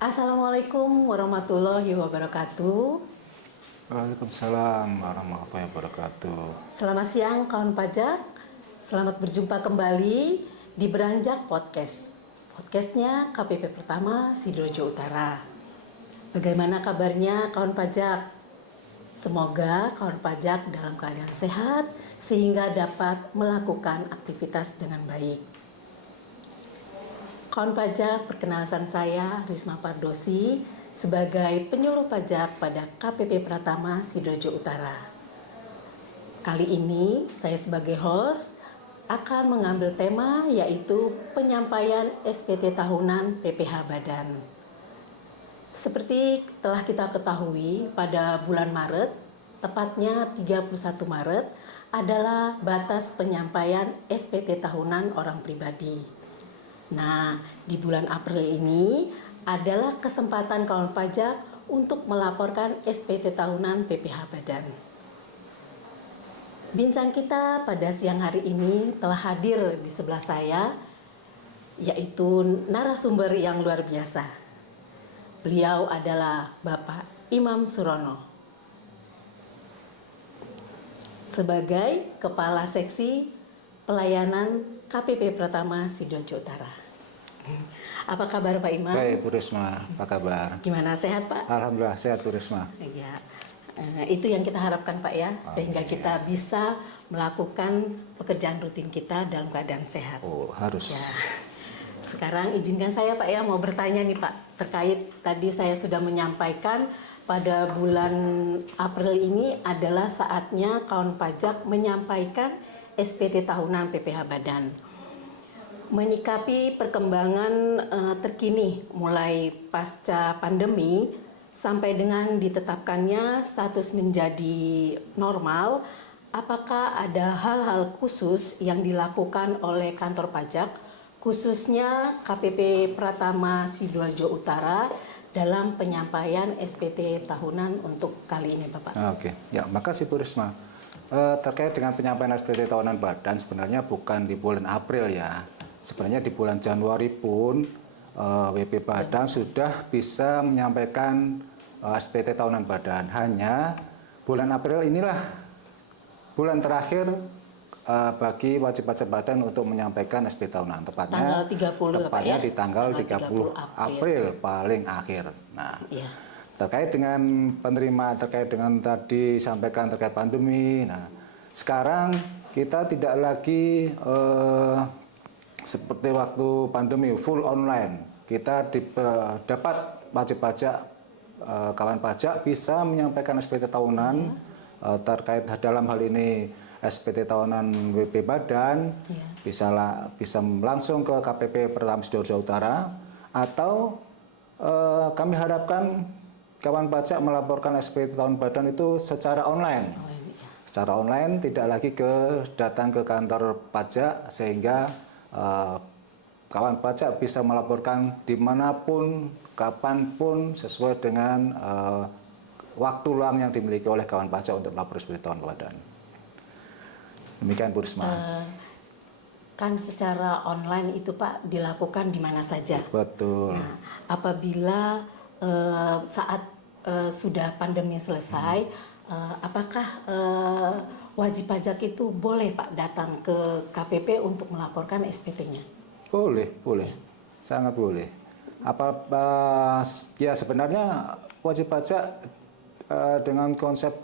Assalamualaikum warahmatullahi wabarakatuh. Waalaikumsalam warahmatullahi wabarakatuh. Selamat siang kawan pajak. Selamat berjumpa kembali di Beranjak Podcast. Podcastnya KPP Pertama Sidoarjo Utara. Bagaimana kabarnya kawan pajak? Semoga kawan pajak dalam keadaan sehat sehingga dapat melakukan aktivitas dengan baik. Kawan pajak, perkenalkan saya Risma Pardosi sebagai penyuluh pajak pada KPP Pratama Sidoarjo Utara. Kali ini saya sebagai host akan mengambil tema yaitu penyampaian SPT tahunan PPh Badan. Seperti telah kita ketahui pada bulan Maret, tepatnya 31 Maret adalah batas penyampaian SPT tahunan orang pribadi. Nah, di bulan April ini adalah kesempatan kawan pajak untuk melaporkan SPT tahunan PPh Badan. Bincang kita pada siang hari ini telah hadir di sebelah saya, yaitu narasumber yang luar biasa. Beliau adalah Bapak Imam Surono. Sebagai Kepala Seksi Pelayanan KPP Pratama Sidoarjo Utara. Apa kabar Pak Imam? Baik Bu Risma, apa kabar? Gimana, sehat Pak? Alhamdulillah sehat Bu Risma. Ya, itu yang kita harapkan Pak ya, sehingga kita bisa melakukan pekerjaan rutin kita dalam keadaan sehat. Oh harus. Ya. Sekarang izinkan saya Pak ya mau bertanya nih Pak, terkait tadi saya sudah menyampaikan pada bulan April ini adalah saatnya kawan pajak menyampaikan SPT tahunan PPh Badan. Menyikapi perkembangan terkini mulai pasca pandemi sampai dengan ditetapkannya status menjadi normal, apakah ada hal-hal khusus yang dilakukan oleh kantor pajak, khususnya KPP Pratama Sidoarjo Utara dalam penyampaian SPT tahunan untuk kali ini Bapak? Oke, ya makasih Bu Risma. Terkait dengan penyampaian SPT tahunan Badan sebenarnya bukan di bulan April ya. Sebenarnya di bulan Januari pun WP Badan sudah bisa menyampaikan SPT tahunan Badan. Hanya bulan April inilah bulan terakhir bagi wajib pajak Badan untuk menyampaikan SPT tahunan. Tepatnya di tanggal 30 April paling akhir. Nah, iya. Terkait dengan penerimaan, terkait dengan tadi sampaikan terkait pandemi. Nah, sekarang kita tidak lagi seperti waktu pandemi full online. Kita dapat wajib pajak, kawan pajak bisa menyampaikan SPT tahunan terkait dalam hal ini SPT tahunan WP Badan, bisa langsung ke KPP Pratama Sidoarjo Utara, atau kami harapkan kawan pajak melaporkan SPT tahunan Badan itu secara online. Secara online, tidak lagi datang ke kantor pajak, sehingga kawan pajak bisa melaporkan dimanapun, kapanpun, sesuai dengan waktu luang yang dimiliki oleh kawan pajak untuk melapor SPT tahunan Badan. Demikian Bu Risma. Kan secara online itu Pak dilakukan di mana saja. Betul. Nah, apabila saat sudah pandemi selesai, apakah wajib pajak itu boleh Pak datang ke KPP untuk melaporkan SPT-nya? Boleh, sangat boleh. Ya sebenarnya wajib pajak dengan konsep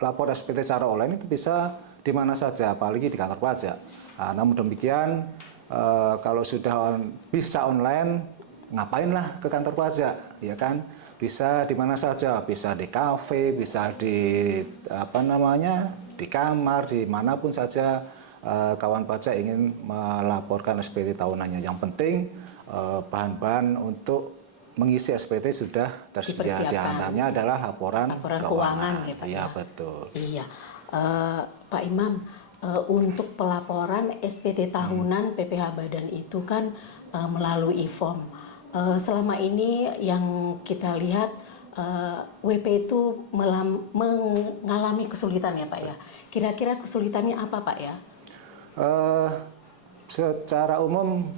lapor SPT secara online itu bisa di mana saja, apalagi di kantor pajak. Namun demikian, kalau sudah bisa online, ngapainlah ke kantor pajak, ya kan? Bisa di mana saja, bisa di kafe, bisa di di kamar, dimanapun saja kawan pajak ingin melaporkan SPT tahunannya. Yang penting bahan-bahan untuk mengisi SPT sudah tersedia. Di antaranya adalah laporan keuangan. Ya, Pak, ya betul. Iya, Pak Imam, untuk pelaporan SPT tahunan PPh Badan itu kan melalui e-form. Selama ini yang kita lihat WP itu mengalami kesulitan ya Pak ya. Kira-kira kesulitannya apa Pak ya? Secara umum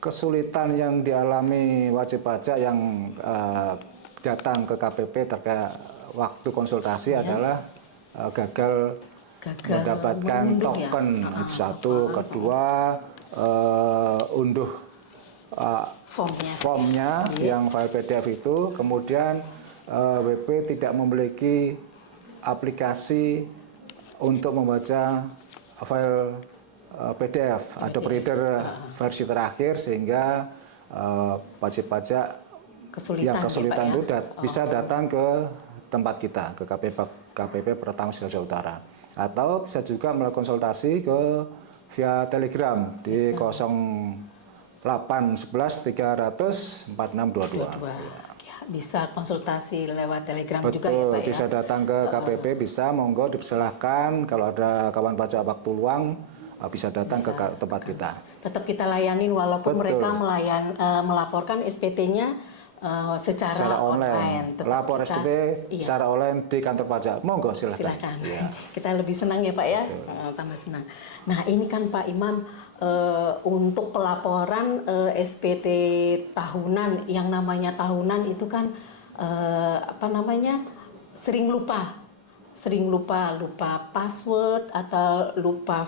kesulitan yang dialami wajib pajak yang datang ke KPP terkait waktu konsultasi adalah gagal mendapatkan token, itu satu. Kedua, unduh formnya yang file PDF itu. Kemudian WP tidak memiliki aplikasi untuk membaca file PDF, Adobe Reader versi terakhir, sehingga wajib pajak yang kesulitan itu bisa datang ke tempat kita, ke KPP Pertama Sidoarjo Utara, atau bisa juga melakukan konsultasi via Telegram di 0811 300 4622. Bisa konsultasi lewat Telegram. Betul, juga ya Pak ya? Bisa datang ke KPP, bisa, monggo dipersilahkan. Kalau ada kawan pajak waktu luang, bisa datang ke tempat kita. Tetap kita layanin walaupun Betul. mereka melaporkan SPT-nya secara online. Lapor SPT secara online di kantor pajak. Monggo silakan. Ya. Kita lebih senang ya Pak ya, tambah senang. Nah ini kan Pak Imam, untuk pelaporan SPT tahunan, yang namanya tahunan itu kan sering lupa password atau lupa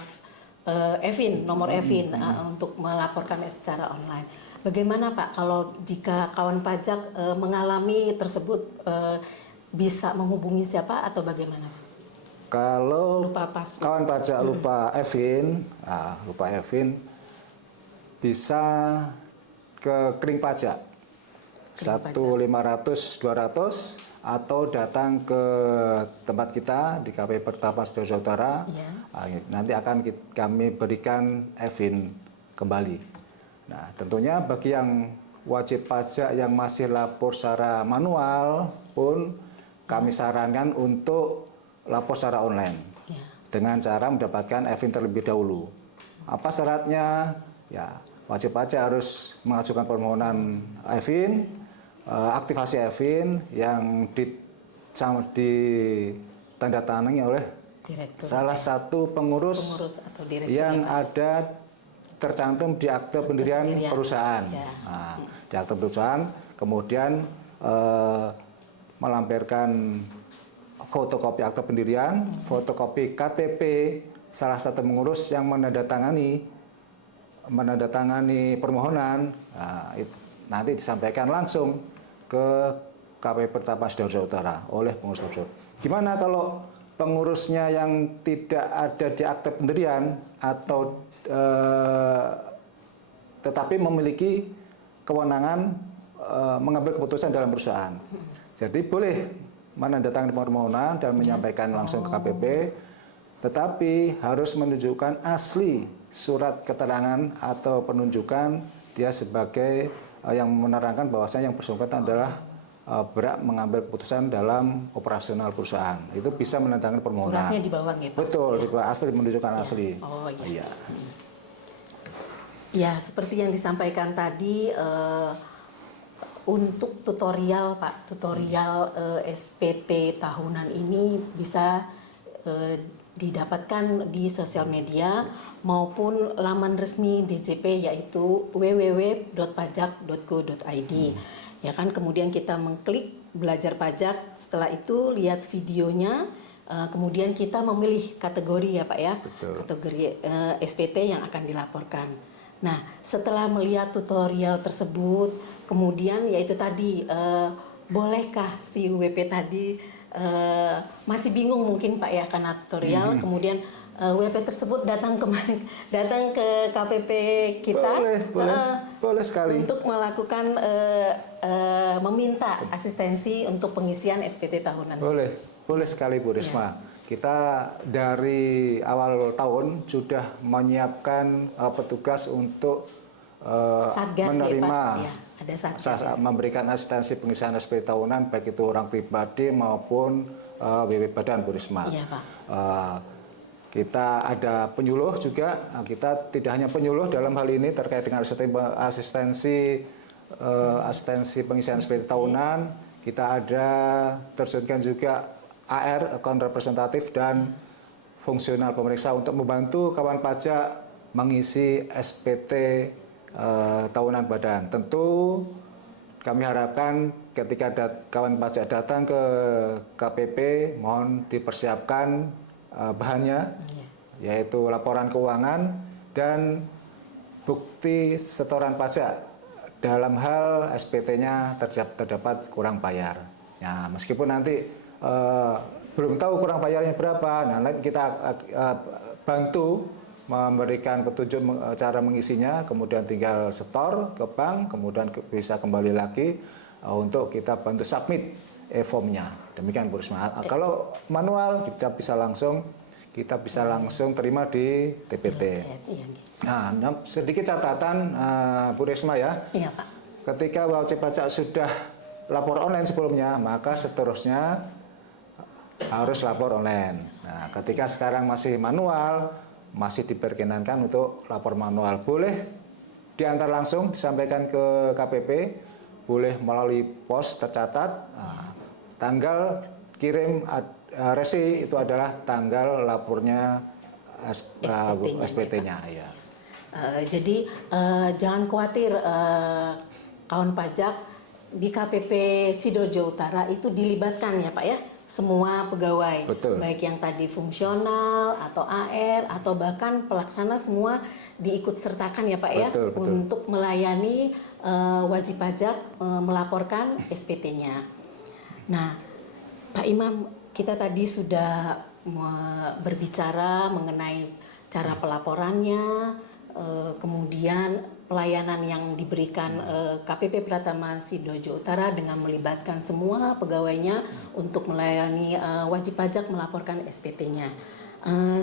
nomor EVIN untuk melaporkan secara online. Bagaimana Pak kalau jika kawan pajak mengalami tersebut, bisa menghubungi siapa atau bagaimana? Kalau kawan pajak lupa EVIN, bisa ke Kering Pajak 1-500-200 atau datang ke tempat kita di KPP Pertama Sidoarjo Utara. Nanti akan kami berikan EVIN kembali. Nah, tentunya bagi yang wajib pajak yang masih lapor secara manual pun kami sarankan untuk lapor secara online dengan cara mendapatkan EVIN terlebih dahulu. Apa syaratnya? Ya, wajib pajak harus mengajukan permohonan EVIN, aktivasi EVIN yang ditandatangani oleh salah satu pengurus atau yang ada tercantum di akte pendirian perusahaan. Nah, di akte perusahaan, kemudian melampirkan fotokopi akte pendirian, fotokopi KTP salah satu pengurus yang menandatangani permohonan. Nah, nanti disampaikan langsung ke KPP Pertama Sidoarjo Utara oleh pengurus tersebut. Gimana kalau pengurusnya yang tidak ada di akte pendirian atau tetapi memiliki kewenangan mengambil keputusan dalam perusahaan? Jadi boleh menandatangani permohonan dan menyampaikan langsung ke KPP, tetapi harus menunjukkan asli surat keterangan atau penunjukan dia sebagai yang menerangkan bahwasanya yang bersangkutan adalah berhak mengambil keputusan dalam operasional perusahaan. Itu bisa menandatangani permohonan. Suratnya di bawah ya Pak? Betul, di bawah asli, menunjukkan asli. Oh iya. Ya, seperti yang disampaikan tadi, untuk tutorial Pak, SPT tahunan ini bisa didapatkan di sosial media maupun laman resmi DJP, yaitu www.pajak.go.id. Ya kan, kemudian kita mengklik belajar pajak, setelah itu lihat videonya, kemudian kita memilih kategori ya Pak ya. Betul. Kategori SPT yang akan dilaporkan. Nah, setelah melihat tutorial tersebut, kemudian yaitu tadi, bolehkah si WP tadi masih bingung mungkin Pak ya karena tutorial, kemudian WP tersebut datang ke KPP kita, boleh sekali, untuk melakukan meminta asistensi untuk pengisian SPT tahunan. Boleh sekali Bu Risma. Kita dari awal tahun sudah menyiapkan petugas untuk menerima, memberikan asistensi pengisian SPT tahunan, baik itu orang pribadi maupun WP Badan Bu Risma. Iya, Pak. Kita ada penyuluh juga. Kita tidak hanya penyuluh dalam hal ini terkait dengan asistensi pengisian SPT tahunan. Kita ada terjunkan juga AR, account representatif, dan fungsional pemeriksa untuk membantu kawan pajak mengisi SPT tahunan badan. Tentu kami harapkan ketika kawan pajak datang ke KPP, mohon dipersiapkan bahannya, yaitu laporan keuangan dan bukti setoran pajak dalam hal SPT-nya terdapat kurang bayar. Ya, meskipun nanti belum tahu kurang bayarnya berapa, nah nanti kita bantu memberikan petunjuk cara mengisinya, kemudian tinggal setor ke bank, kemudian bisa kembali lagi untuk kita bantu submit e-formnya. Demikian Bu Risma. Kalau manual kita bisa langsung terima di TPT. Nah, sedikit catatan Bu Risma ya. Iya Pak. Ketika wajib pajak sudah lapor online sebelumnya, maka seterusnya harus lapor online. Nah, ketika sekarang masih manual, masih diperkenankan untuk lapor manual. Boleh diantar langsung, disampaikan ke KPP, boleh melalui pos tercatat. Nah, tanggal kirim resi itu adalah tanggal lapornya SPT-nya. Ya. Jadi jangan khawatir kawan pajak di KPP Sidoarjo Utara itu dilibatkan ya Pak ya, semua pegawai. Betul. Baik yang tadi fungsional atau AR atau bahkan pelaksana semua diikut sertakan ya Pak ya, betul. untuk melayani wajib pajak melaporkan SPT-nya. Nah, Pak Imam, kita tadi sudah berbicara mengenai cara pelaporannya, kemudian pelayanan yang diberikan KPP Pratama Sidoarjo Utara dengan melibatkan semua pegawainya untuk melayani wajib pajak melaporkan SPT-nya.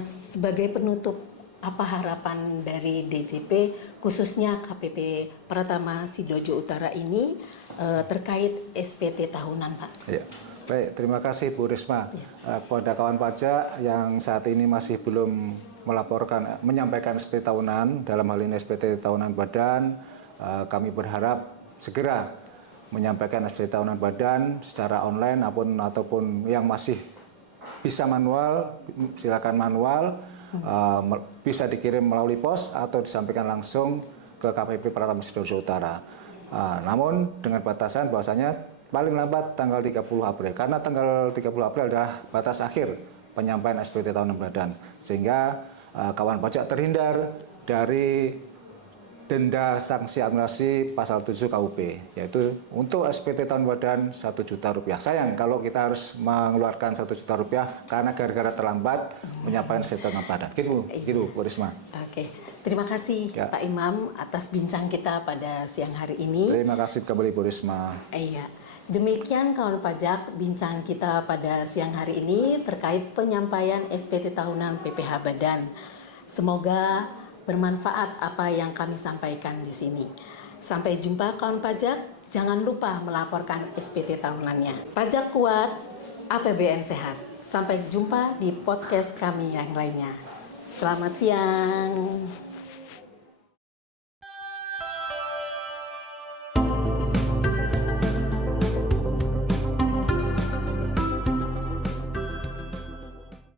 Sebagai penutup, apa harapan dari DJP khususnya KPP Pratama Sidoarjo Utara ini terkait SPT tahunan, Pak? Ya. Baik, terima kasih Bu Risma. Kepada kawan pajak yang saat ini masih belum menyampaikan SPT tahunan, dalam hal ini SPT tahunan badan, kami berharap segera menyampaikan SPT tahunan badan secara online ataupun yang masih bisa manual, silakan manual, bisa dikirim melalui pos atau disampaikan langsung ke KPP Pratama Sidoarjo Utara. Namun dengan batasan bahwasanya paling lambat tanggal 30 April, karena tanggal 30 April adalah batas akhir penyampaian SPT tahunan badan, sehingga kawan pajak terhindar dari denda sanksi administrasi pasal 7 KUP, yaitu untuk SPT tahun badan Rp1.000.000. Sayang kalau kita harus mengeluarkan Rp1.000.000 karena gara-gara terlambat menyampaikan SPT tahun badan. Gitu Bu Risma. Oke, terima kasih ya, Pak Imam atas bincang kita pada siang hari ini. Terima kasih kembali Bu Risma. Iya. Demikian kawan pajak bincang kita pada siang hari ini terkait penyampaian SPT tahunan PPh Badan. Semoga bermanfaat apa yang kami sampaikan di sini. Sampai jumpa kawan pajak, jangan lupa melaporkan SPT tahunannya. Pajak kuat, APBN sehat. Sampai jumpa di podcast kami yang lainnya. Selamat siang.